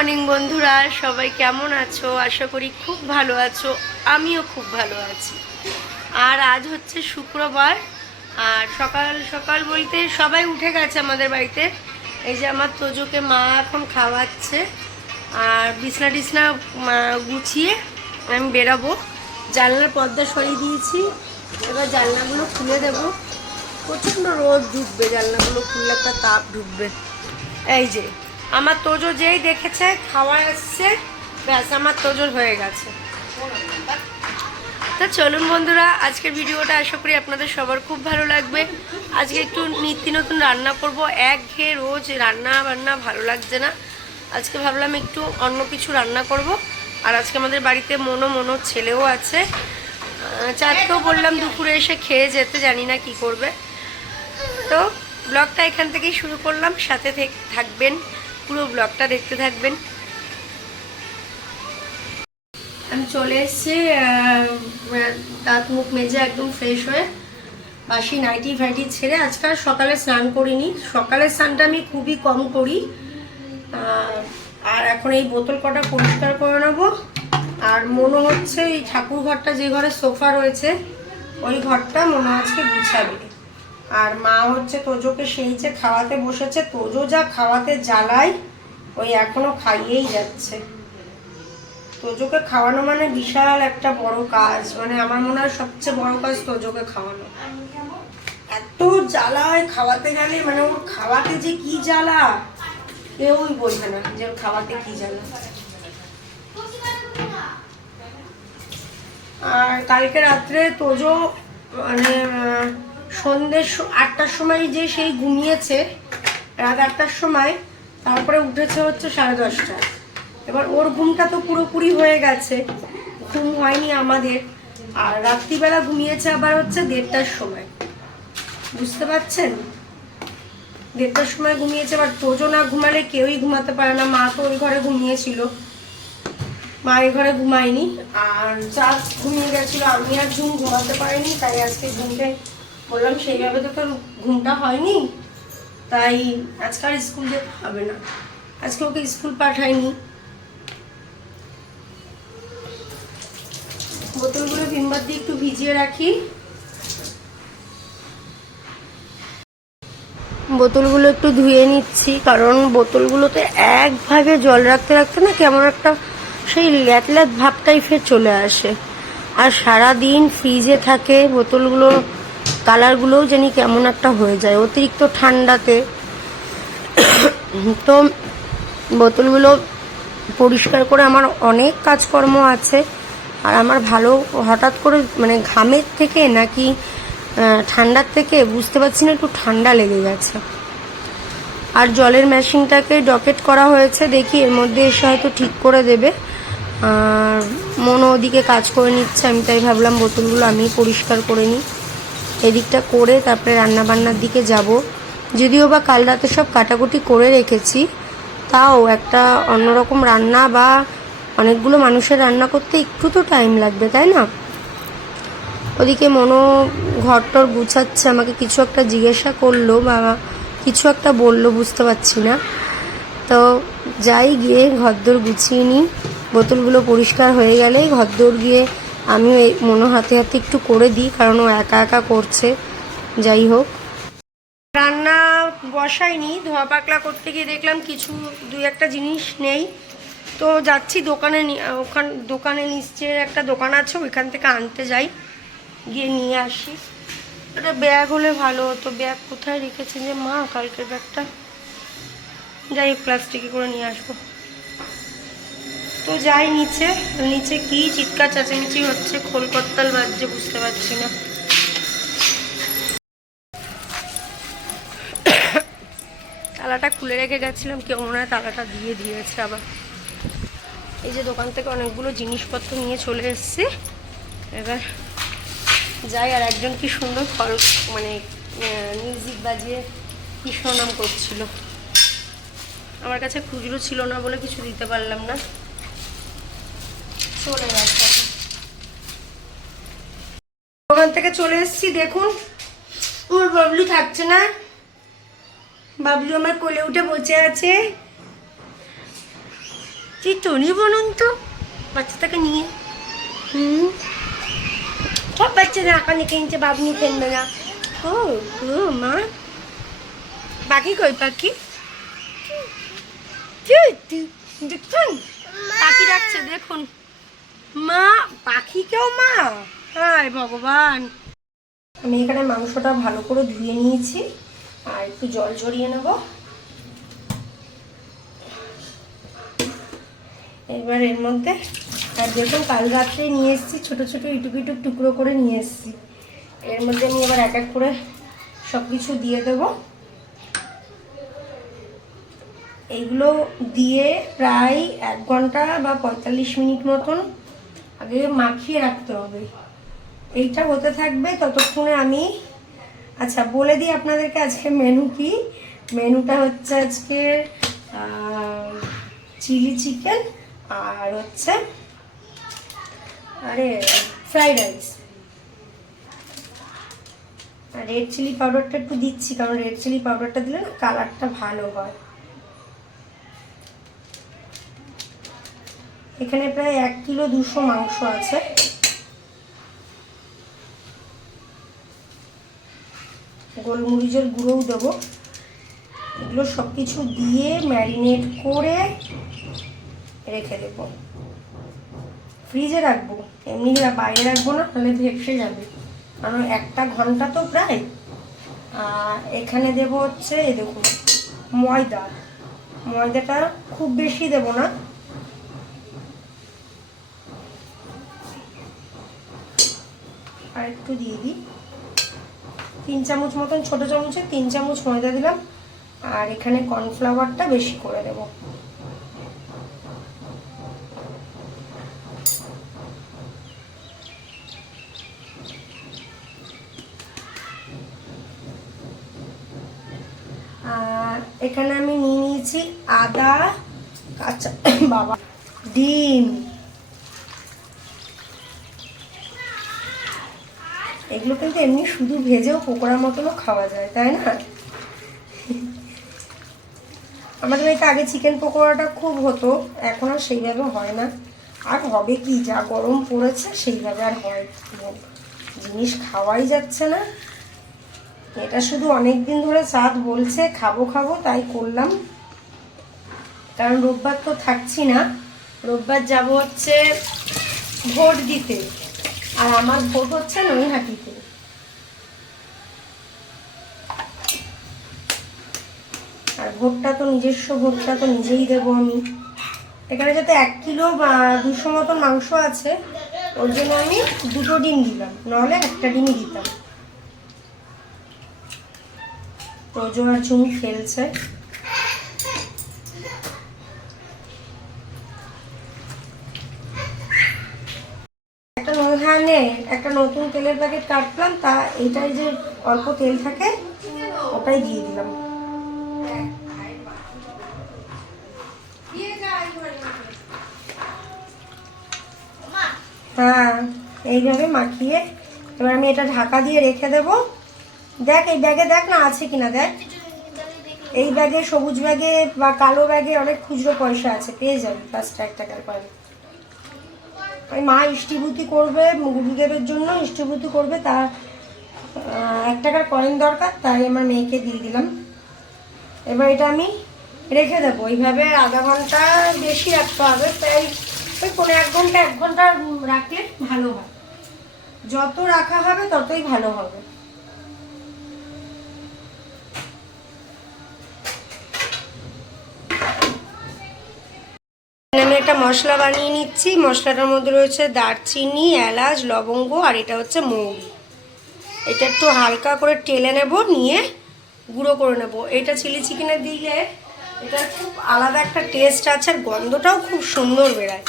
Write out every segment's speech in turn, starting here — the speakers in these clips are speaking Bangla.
মর্নিং বন্ধুরা, সবাই কেমন আছো? আশা করি খুব ভালো আছো। আমিও খুব ভালো আছি। আর আজ হচ্ছে শুক্রবার। আর সকাল সকাল বলতে সবাই উঠে গেছে আমাদের বাড়িতে। এই যে আমার তোজোকে মা এখন খাওয়াচ্ছে। আর বিছনা টিছনা গুছিয়ে আমি বেরাবো। জানলার পর্দা সরিয়ে দিয়েছি। এবার জানলাগুলো খুলে দেবো। প্রচণ্ড রোদ ঢুকবে, জানলাগুলো খুললে একটা তাপ ঢুকবে। এই যে আমার তোজো যেই দেখেছে, খাওয়া এসছে, ব্যাস, আমার তোজোর হয়ে গেছে। তো চলুন বন্ধুরা, আজকের ভিডিওটা আশা করি আপনাদের সবার খুব ভালো লাগবে। আজকে একটু নিত্য নতুন রান্না করব। এক ঘেয়ে রোজ রান্না বান্না ভালো লাগছে না। আজকে ভাবলাম একটু অন্য কিছু রান্না করব। আর আজকে আমাদের বাড়িতে মনো মনো ছেলেও আছে। চাঁদকেও বললাম দুপুরে এসে খেয়ে যেতে, জানি না কি করবে। তো ব্লগটা এখান থেকেই শুরু করলাম। সাথে থেক- থাকবেন। পুরো ব্লগটা দেখতে থাকবেন। আমি চলে এসেছি দাঁত মুখ মেজে একদম ফ্রেশ হয়ে বাসি নাইটি ফাইটি ছেড়ে আজকাল সকালে স্নান করিনি। সকালে স্নানটা আমি খুবই কম করি। আর এখন এই বোতল কটা পরিষ্কার করে নেব। আর মনে হচ্ছে এই ঠাকুর ঘরটা যে ঘরে সোফা রয়েছে, ওই ঘরটা মনে আজকে গুছাবে। আর মা হচ্ছে তোজোকে সেই যে খাওয়াতে বসেছে, তোজো যা খাওয়াতে জ্বালায়, ওই এখনও খাইয়েই যাচ্ছে। তোজোকে খাওয়ানো মানে বিশাল একটা বড় কাজ মানে আমার মনে হয় সবচেয়ে বড় কাজ তোজোকে খাওয়ানো। এত জ্বালায় খাওয়াতে গেলে মানে ওর খাওয়াতে যে কি জ্বালা, কেউই বোঝে না যে ওর খাওয়াতে কি জ্বালা। আর কালকে রাত্রে তোজো মানে সন্ধ্যে আটটার সময় যে সেই ঘুমিয়েছে, রাত আটটার সময়, তারপরে উঠেছে হচ্ছে সাড়ে দশটায় এবার ওর ঘুমটা তো পুরোপুরি হয়ে গেছে, ঘুম হয়নি আমাদের। আর রাত্রিবেলা ঘুমিয়েছে আবার হচ্ছে দেড়টার সময়। বুঝতে পারছেন? দেড়টার সময় ঘুমিয়েছে, এবার তোজো না ঘুমালে কেউই ঘুমাতে পারে না। মা তো ওই ঘরে ঘুমিয়েছিল। মায়ের ঘরে ঘুমায়নি। আর চাঁদ ঘুমিয়ে গেছিল, আমি আর ঝুম ঘুমাতে পারিনি, তাই আজকে ঘুমতে বললাম, সেইভাবে তো তোর ঘুমটা হয়নি, তাই আজকে আর স্কুল যেতে হবে না। আজকে ওকে স্কুল পাঠাইনি। বোতলগুলো ভিমবার দিয়ে একটু ভিজিয়ে রাখি। বোতলগুলো একটু ধুয়ে নিচ্ছি, কারণ বোতলগুলোতে একভাবে জল রাখতে রাখতে না কেমন একটা সেই ল্যাট ল্যাট ভাব টাইপের চলে আসে। আর সারা দিন ফ্রিজে থাকে, বোতলগুলো কালারগুলোও জানি কেমন একটা হয়ে যায়। অতিরিক্ত ঠান্ডাতে তো বোতলগুলো পরিষ্কার করে আমার অনেক কাজকর্ম আছে। আর আমার ভালো হঠাৎ করে মানে ঘামের থেকে নাকি ঠান্ডার থেকে বুঝতে পারছি না একটু ঠান্ডা লেগে গেছে। আর জলের মেশিনটাকে ডকেট করা হয়েছে, দেখি এর মধ্যে এসে হয়তো ঠিক করে দেবে। আর মনো ওদিকে কাজ করে নিচ্ছে, আমি তাই ভাবলাম বোতলগুলো আমি পরিষ্কার করে নিই। এদিকটা করে তারপরে রান্না বান্নার দিকে যাব। যদিও বা কাল রাতে সব কাটাকুটি করে রেখেছি, তাও একটা অন্যরকম রান্না বা অনেকগুলো মানুষের রান্না করতে একটু তো টাইম লাগবে, তাই না? ওদিকে মনো ঘরটর গুছাচ্ছে, আমাকে কিছু একটা জিজ্ঞাসা করল বা কিছু একটা বলল, বুঝতে পারছি না। তো যাই গিয়ে ঘরদোর গুছিয়ে নিই। বোতলগুলো পরিষ্কার হয়ে গেলেই ঘরদোর গিয়ে আমিও এই মনো হাতে হাতে একটু করে দিই, কারণ ও একা একা করছে। যাই হোক। রান্না বসাইনি, ধোয়া পাকলা করতে গিয়ে দেখলাম কিছু, দুই একটা জিনিস নেই। তো যাচ্ছি দোকানে ওখান, দোকানে নিশ্চয় একটা দোকান আছে, ওইখান থেকে আনতে যাই। গিয়ে নিয়ে আসি। একটা ব্যাগ হলে ভালো হতো। ব্যাগ কোথায় রেখেছে যে মা, কালকের ব্যাগটা? যাই হোক, প্লাস্টিকে করে নিয়ে আসব। তো যাই নিচে নিচে কি চিৎকার চেঁচামেচি হচ্ছে খোল করতাল বাজছে, বুঝতে পারছি না। তালাটা খুলে রেখে গেছিলাম, কেউ মনে হয় তালাটা দিয়ে দিয়েছে আবার। এই যে দোকান থেকে অনেকগুলো জিনিসপত্র নিয়ে চলে এসেছি। এবার যাই, আর একজন কি সুন্দর ফল মানে মিউজিক বাজিয়ে কি সুনাম করছিল। আমার কাছে খুচরো ছিল না বলে কিছু দিতে পারলাম না। চলে গেছে দোকান থেকে চলে দেখুন। ওর বাবলু থাকছে না। বাবলু আমার কোলে উঠে বসে আছে। টনি বলুন তো? বাচ্চাটাকে নিয়ে। হুম। সব বাচ্চারা আঁকা নিয়ে কিনছে বাবনি খেলবে না। ও ও, মা। পাখি কই পাখি পাখি ডাকছে, দেখুন। মা, পাখিকেও মা? হায় ভগবান। আমি এখানে মাংসটা ভালো করে ধুয়ে নিয়েছি, আর একটু জল ঝরিয়ে নেব। এবার এর মধ্যে, আর দেখুন কাল রাত্রে নিয়ে এসেছি, ছোটো ছোটো ইটুক ইটুক টুকরো করে নিয়ে এসেছি। এর মধ্যে আমি এবার এক এক করে সব কিছু দিয়ে দেবো। এইগুলো দিয়ে প্রায় এক ঘণ্টা বা পঁয়তাল্লিশ মিনিট মতন আগে মাখিয়ে রাখতে হবে। এইটা হতে থাকবে ততক্ষণে আমি আচ্ছা বলে দিই আপনাদেরকে আজকে মেনু কি। মেনুটা হচ্ছে আজকে চিলি চিকেন আর হচ্ছে, আরে ফ্রাইড রাইস রেড চিলি পাউডারটা একটু দিচ্ছি, কারণ রেড চিলি পাউডারটা দিলে না কালারটা ভালো হয়। এখানে প্রায় এক কিলো দুশো মাংস আছে। গোলমরিচের গুঁড়োও দেবো। এগুলো সব কিছু দিয়ে ম্যারিনেট করে রেখে দেবো। ফ্রিজে রাখব। এমনি বাইরে রাখব না, তাহলে ভেপসে যাবে। কারণ একটা ঘণ্টা তো প্রায়। এখানে দেবো হচ্ছে দেখুন, ময়দা। ময়দাটা খুব বেশি দেবো না। একটু দিয়ে দিই। তিন চামচ মতন, ছোট চামচে তিন চামচ ময়দা দিলাম। আর এখানে কর্নফ্লাওয়ারটা বেশি করে দেব। এখানে আমি নিয়ে নিয়েছি আদা, কাঁচা, বাবা, ডিম এগুলো কিন্তু এমনি শুধু ভেজেও পকোড়ার মতনও খাওয়া যায়, তাই না? আমাদের বাড়িতে আগে চিকেন পকোড়াটা খুব হতো, এখন আর সেইভাবে হয় না। আর হবে কি, যা গরম পড়েছে সেইভাবে আর হয় জিনিস খাওয়াই যাচ্ছে না। এটা শুধু অনেক দিন ধরে সাদ বলছে, খাব খাব, তাই করলাম। কারণ রোববার তো থাকছি না। রোববার যাব হচ্ছে ভোট দিতে। আর আমার ভোট হচ্ছে নৈহাটিতে। ভোটটা তো নিজস্ব ভোটটা তো নিজেই দেবো আমি। এখানে যাতে এক কিলো বা দুশো মতন মাংস আছে, ওর জন্য আমি দুটো ডিম দিলাম। নাহলে একটা ডিমই দিতাম। প্রজো আর চুমি খেলছে। একটা হ্যাঁ একটা নতুন তেলের প্যাকেট কাটলাম, তা এটাই যে অল্প তেল থাকে, ওটাই দিয়ে দিলাম। হ্যাঁ এইভাবে মাখিয়ে এবার আমি এটা ঢাকা দিয়ে রেখে দেব। দেখ, এই ব্যাগে দেখ না আছে কিনা, দেখ। এই ব্যাগে, সবুজ ব্যাগে বা কালো ব্যাগে অনেক খুচরো পয়সা আছে, পেয়ে যাবি ফার্স্ট এক টাকার পরে ওই মা ইষ্টিভূতি করবে, গুরুদেবের জন্য ইষ্টিভূতি করবে, তা এক টাকার কয়েন দরকার, তাই আমার মেয়েকে দিয়ে দিলাম। এবার এটা আমি রেখে দেবো। এইভাবে আধা ঘণ্টা বেশি রাখতে হবে তাই ওই কোনো এক ঘণ্টা এক ঘণ্টা রাখলে ভালো হয়। যত রাখা হবে ততই ভালো হবে। আমি একটা মশলা বানিয়ে নিচ্ছি। মশলাটার মধ্যে রয়েছে দারচিনি, এলাচ, লবঙ্গ, আর এটা হচ্ছে মৌরি। এটা একটু হালকা করে টেলে নেব, নিয়ে গুঁড়ো করে নেব। এটা চিলি চিকেনে দিলে এটা খুব আলাদা একটা টেস্ট আছে, আর গন্ধটাও খুব সুন্দর বেরায়।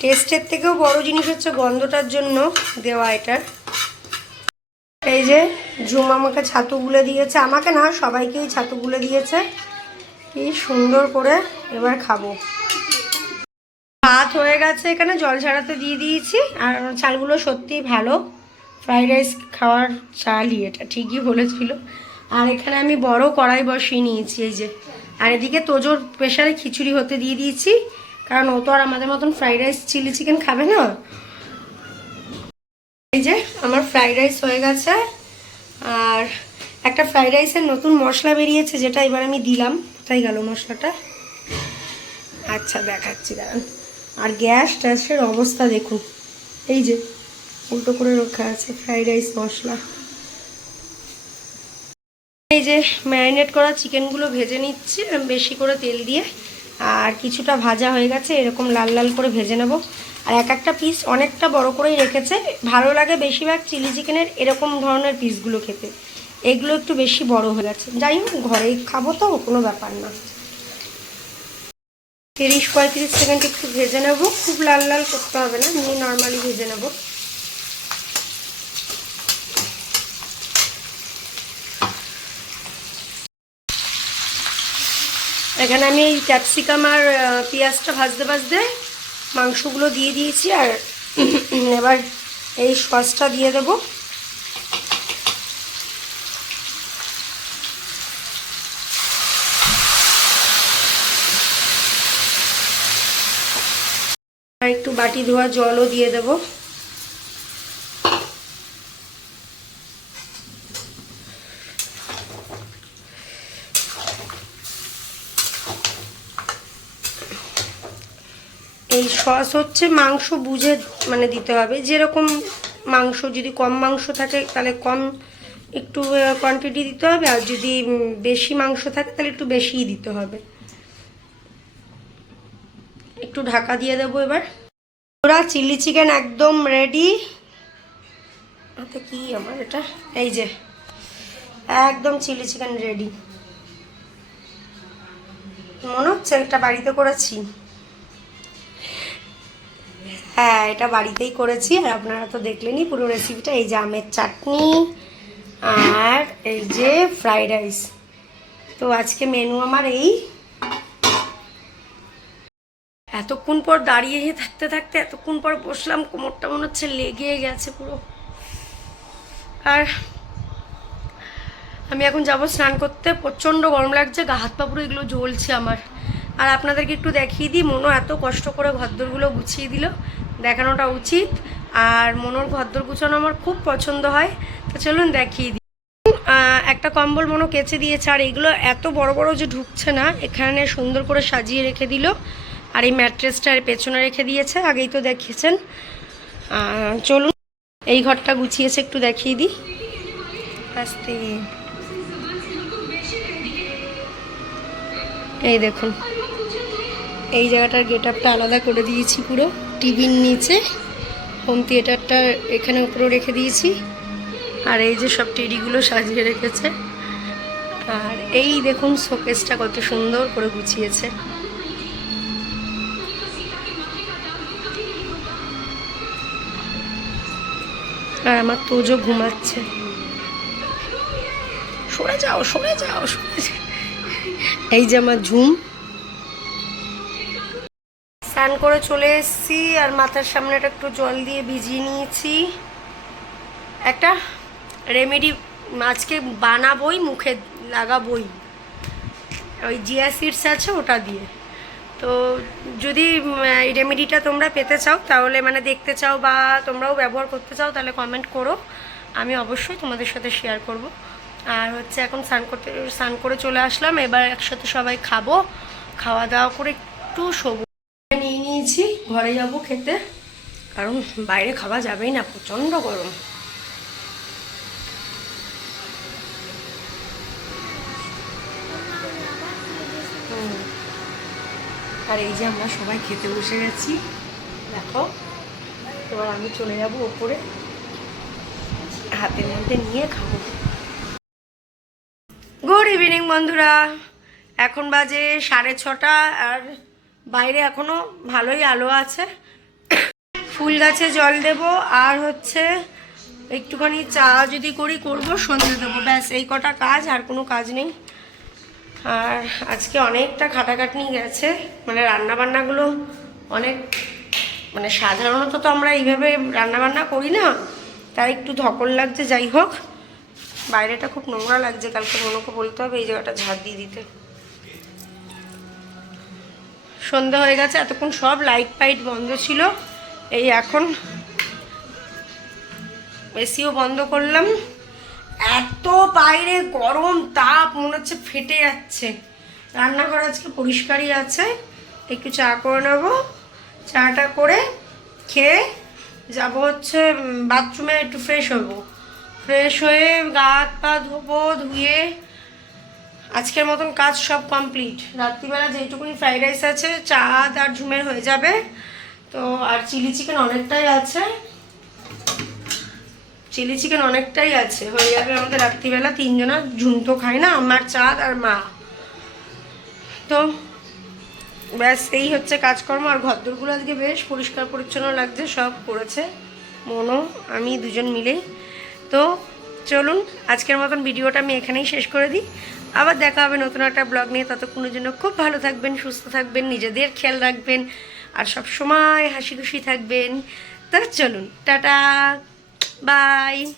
টেস্টের থেকেও বড় জিনিস হচ্ছে গন্ধটার জন্য দেওয়া এটার এই যে ঝুম আমাকে ছাতু গুলে দিয়েছে। আমাকে না, সবাইকেই ছাতু গুলে দিয়েছে। কি সুন্দর করে এবার খাব। ভাত হয়ে গেছে এখানে, জল ছাড়াতে দিয়ে দিয়েছি। আর চালগুলো সত্যিই ভালো। ফ্রাইড রাইস খাওয়ার চালই এটা, ঠিকই বলেছিল। আর এখানে আমি বড় কড়াই বসিয়ে নিয়েছি, এই যে। আর এদিকে তোজোর প্রেশারে খিচুড়ি হতে দিয়ে দিয়েছি। কারণ ও তো আর আমাদের মতন ফ্রাইড রাইস চিলি চিকেন খাবে না। এই যে, আমার ফ্রাইড রাইস হয়ে গেছে। আর একটা ফ্রাইড রাইসের নতুন মশলা বেরিয়েছে, যেটা এবার আমি দিলাম। কোথায় গেল মশলাটা? আচ্ছা দেখাচ্ছি, দাঁড়ান। আর গ্যাস ট্যাসের অবস্থা দেখুন। এই যে, উল্টো করে রক্ষা আছে ফ্রাইড রাইস মশলা। এই যে ম্যারিনেট করা চিকেনগুলো ভেজে নিচ্ছি, বেশি করে তেল দিয়ে। আর কিছুটা ভাজা হয়ে গেছে, এরকম লাল লাল করে ভেজে নেব। আর এক একটা পিস অনেকটা বড় করেই রেখেছে। ভালো লাগে বেশিরভাগ চিলি চিকেনের এরকম ধরনের পিসগুলো খেতে। এগুলো একটু বেশি বড় হয়ে গেছে। যাই হোক, ঘরেই খাব তো, কোনো ব্যাপার না। তিরিশ পঁয়ত্রিশ সেকেন্ড একটু ভেজে নেব। খুব লাল লাল করতে হবে না, নিয়ে নর্মালি ভেজে নেব। এখানে আমি এই ক্যাপসিকাম আর পেঁয়াজটা ভাজতে ভাজতে মাংসগুলো দিয়ে দিয়েছি আর এবার এই সসটা দিয়ে দেবো। আর একটু বাটি ধোয়া জলও দিয়ে দেব এই সস হচ্ছে মাংস বুঝে মানে দিতে হবে। যেরকম মাংস যদি কম মাংস থাকে, তাহলে কম একটু কোয়ান্টিটি দিতে হবে, আর যদি বেশি মাংস থাকে, তাহলে একটু বেশিই দিতে হবে। একটু ঢাকা দিয়ে দেবো এবার। ওরা চিলি চিকেন একদম রেডি কি আমার এটা? এই যে, একদম চিলি চিকেন রেডি মনে হচ্ছে একটা বাড়িতে করেছি। হ্যাঁ এটা বাড়িতেই করেছি, আর আপনারা তো দেখলেনই পুরো রেসিপিটা এই যে আমের চাটনি, আর এই যে ফ্রাইড রাইস তো আজকে মেনু আমার এই। এতক্ষণ পর দাঁড়িয়ে থাকতে থাকতে এতক্ষণ পর বসলাম, কোমরটা মনে হচ্ছে লেগে গেছে পুরো। আর আমি এখন যাব স্নান করতে, প্রচণ্ড গরম লাগছে, গা হাত পা পুরো এগুলো জ্বলছে আমার। আর আপনাদেরকে একটু দেখিয়ে দিই, মনো এত কষ্ট করে ঘরদোরগুলো গুছিয়ে দিল, দেখানোটা উচিত। আর মনোর ঘরদোর গুছানো আমার খুব পছন্দ হয়, তো চলুন দেখিয়ে দিই। একটা কম্বল মনো কেচে দিয়েছে, আর এগুলো এত বড় বড় যে ঢুকছে না, এখানে সুন্দর করে সাজিয়ে রেখে দিল। আর এই ম্যাট্রেসটা এর পেছনে রেখে দিয়েছে, আগেই তো দেখিয়েছেন। চলুন, এই ঘরটা গুছিয়েছে, একটু দেখিয়ে দিই। আস্তে। এই দেখুন এই জায়গাটার গেট আপটা আলাদা করে দিয়েছি পুরো। টিভির নিচে হোম থিয়েটারটা এখানে উপরে রেখে দিয়েছি। আর এই যে সব টেডিগুলো সাজিয়ে রেখেছে। আর এই দেখুন শোকেসটা কত সুন্দর করে গুছিয়েছে। আর আমার তোজো ঘুমাচ্ছে। সরে যাও সরে যাও সরে যাও। এই যে আমার ঝুম। স্নান করে চলে এসেছি, আর মাথার সামনেটা একটু জল দিয়ে ভিজিয়ে নিয়েছি। একটা রেমেডি আজকে বানাবই, মুখে লাগাবই। ওই জিয়া সিডস আছে ওটা দিয়ে। তো যদি এই রেমেডিটা তোমরা পেতে চাও, তাহলে মানে দেখতে চাও বা তোমরাও ব্যবহার করতে চাও, তাহলে কমেন্ট করো। আমি অবশ্যই তোমাদের সাথে শেয়ার করব। আর হচ্ছে এখন স্নান করতে, স্নান করে চলে আসলাম। এবার একসাথে সবাই খাব। খাওয়া দাওয়া করে একটু নিয়ে নিয়েছি, ঘরে যাব খেতে। কারণ বাইরে খাওয়া যাবেই না, প্রচণ্ড গরম। আর এই যে আমরা সবাই খেতে বসে গেছি, দেখো, এবার আমি চলে যাব ওপরে। হাতের মধ্যে নিয়ে খাব। গুড ইভিনিং বন্ধুরা, এখন বাজে সাড়ে ছটা আর বাইরে এখনও ভালোই আলো আছে। ফুল গাছে জল দেব, আর হচ্ছে একটুখানি চা যদি করি করব সন্ধে দেবো। ব্যাস, এই কটা কাজ, আর কোনো কাজ নেই। আর আজকে অনেকটা খাটাখাটনি গেছে। মানে রান্না বান্নাগুলো অনেক মানে সাধারণত তো আমরা এইভাবে রান্না বান্না করি না, তাই একটু ধকল লাগছে। যাই হোক, বাইরেটা খুব নোংরা লাগছে, কালকে মনোকে বলতে হবে এই জায়গাটা ঝাড় দিয়ে দিতে। সন্ধ্যা হয়ে গেছে, এতক্ষণ সব লাইট ফাইট বন্ধ ছিল। এই এখন এসিও বন্ধ করলাম। এত বাইরে গরম, তাপ, মনে হচ্ছে ফেটে যাচ্ছে। রান্নাঘর আজকে পরিষ্কারই আছে। একটু চা করে নেব। চাটা করে খেয়ে যাব হচ্ছে বাথরুমে একটু ফ্রেশ হব। ফ্রেশ হয়ে গা হাত পা ধোবো, ধুয়ে আজকের মতন কাজ সব কমপ্লিট রাত্রিবেলা যেটুকুনি ফ্রাইড রাইস আছে চাঁদ আর ঝুমের হয়ে যাবে। তো আর চিলি চিকেন অনেকটাই আছে। চিলি চিকেন অনেকটাই আছে, হয়ে যাবে আমাদের রাত্রিবেলা। তিনজনা ঝুম তো খাই না, আমার চাঁদ আর মা। তো ব্যাস, এই হচ্ছে কাজকর্ম। আর ঘরদোরগুলো আজকে বেশ পরিষ্কার পরিচ্ছন্ন লাগছে, সব করেছে মনো আমি দুজন মিলেই। তো চলুন, আজকের মতন ভিডিওটা আমি এখানেই শেষ করে দিই। আবার দেখা হবে নতুন একটা ব্লগ নিয়ে। ততক্ষণের জন্য খুব ভালো থাকবেন, সুস্থ থাকবেন, নিজেদের খেয়াল রাখবেন, আর সব সময় হাসি খুশি থাকবেন। তা চলুন, টাটা, বাই।